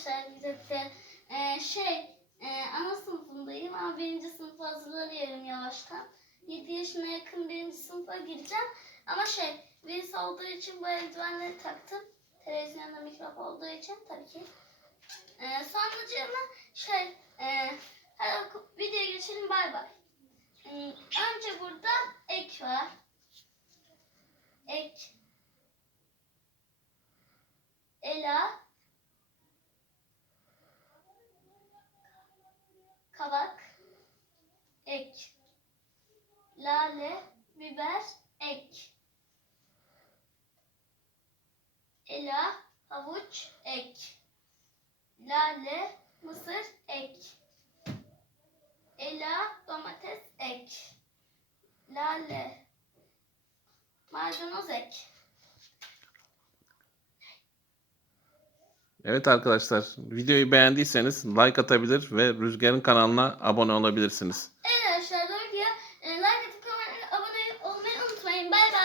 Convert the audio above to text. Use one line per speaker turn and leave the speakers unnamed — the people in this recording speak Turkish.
arkadaşlar birlikte e, şey e, ana sınıfındayım ama birinci sınıfa hazırlanıyorum yavaştan. 7 yaşına yakın birinci sınıfa gireceğim. Ama şey virüs olduğu için bu eldivenleri taktım. Televizyonda mikrofon olduğu için tabii ki. E, sonucuma şey e, hadi videoya geçelim bay bay. E, önce burada ek var. Ek. Ela. Ek. Lale. Biber. Ek. Ela. Havuç. Ek. Lale. Mısır. Ek. Ela. Domates. Ek. Lale. Maydanoz ek.
Evet arkadaşlar videoyu beğendiyseniz like atabilir ve Rüzgar'ın kanalına abone olabilirsiniz.
Evet arkadaşlar ee, like atıp abone olmayı unutmayın. Bay bay.